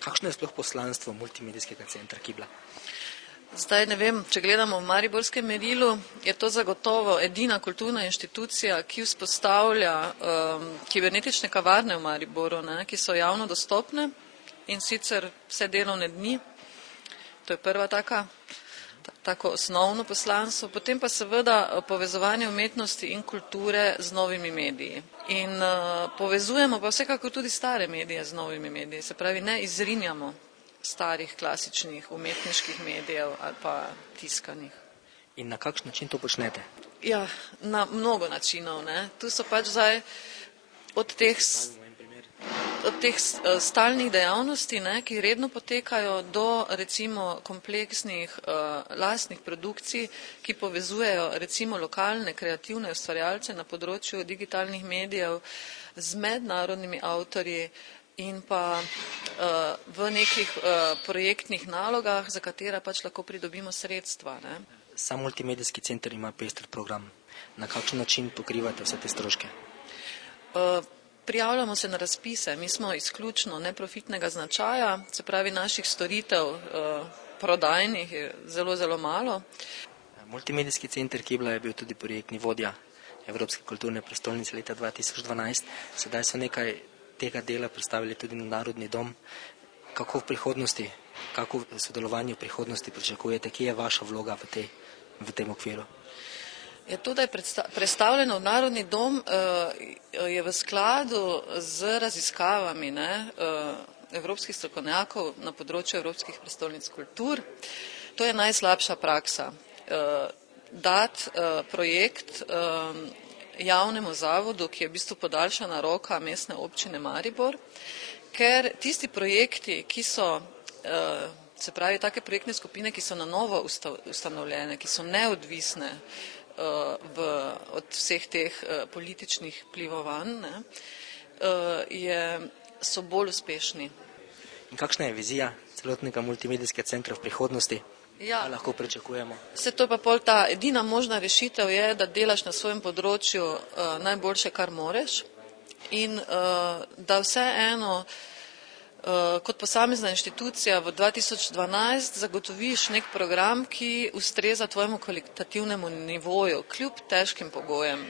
Kakšno je sploh poslanstvo multimedijskega centra Kibla? Zdaj ne vem, če gledamo v mariborskem merilu, je to zagotovo edina kulturna inštitucija, ki vzpostavlja kibernetične kavarne v Mariboru, ki so javno dostopne in sicer vse delovne dni. To je prva tako osnovno poslanstvo. Potem pa seveda povezovanje umetnosti in kulture z novimi mediji. In povezujemo pa vsekakor tudi stare medije z novimi mediji, se pravi ne izrinjamo starih, klasičnih, umetniških medijev ali pa tiskanih. In na kakšen način to počnete? Ja, na mnogo načinov. Tu so pač zdaj od teh stalnih dejavnosti, ki redno potekajo, do recimo kompleksnih lastnih produkcij, ki povezujejo recimo lokalne kreativne ustvarjalce na področju digitalnih medijev z mednarodnimi avtorji, in pa v nekih projektnih nalogah, za katera pač lahko pridobimo sredstva. Sam multimedijski center ima pester program. Na kakšen način pokrivate vse te stroške? Prijavljamo se na razpise. Mi smo izključno neprofitnega značaja, se pravi naših storitev prodajnih je zelo, zelo malo. Multimedijski center Kibla je bil tudi projektni vodja Evropske kulturne prestolnice leta 2012. Sedaj so nekaj tega dela predstavili tudi na Narodni dom. Kako v prihodnosti, kako sodelovanje v prihodnosti pričakujete, kje je vaša vloga v tem okviru? To, da je predstavljeno v Narodni dom, je v skladu z raziskavami evropskih strokovnjakov na področju evropskih prestolnic kultur. To je najslabša praksa. Dati projekt javnemu zavodu, ki je v bistvu podaljšana roka Mestne občine Maribor, ker tisti projekti, ki so, se pravi, take projektne skupine, ki so na novo ustanovljene, ki so neodvisne od vseh teh političnih vplivovanj, so bolj uspešni. In kakšna je vizija celotnega multimedijskega centra v prihodnosti? Ja, lahko pričakujemo. Vse to pa pol ta edina možna rešitev je, da delaš na svojem področju najboljše, kar moreš, in da vseeno kot posamezna inštitucija v 2012 zagotoviš nek program, ki ustreza tvojemu kvalitativnemu nivoju, kljub težkim pogojem.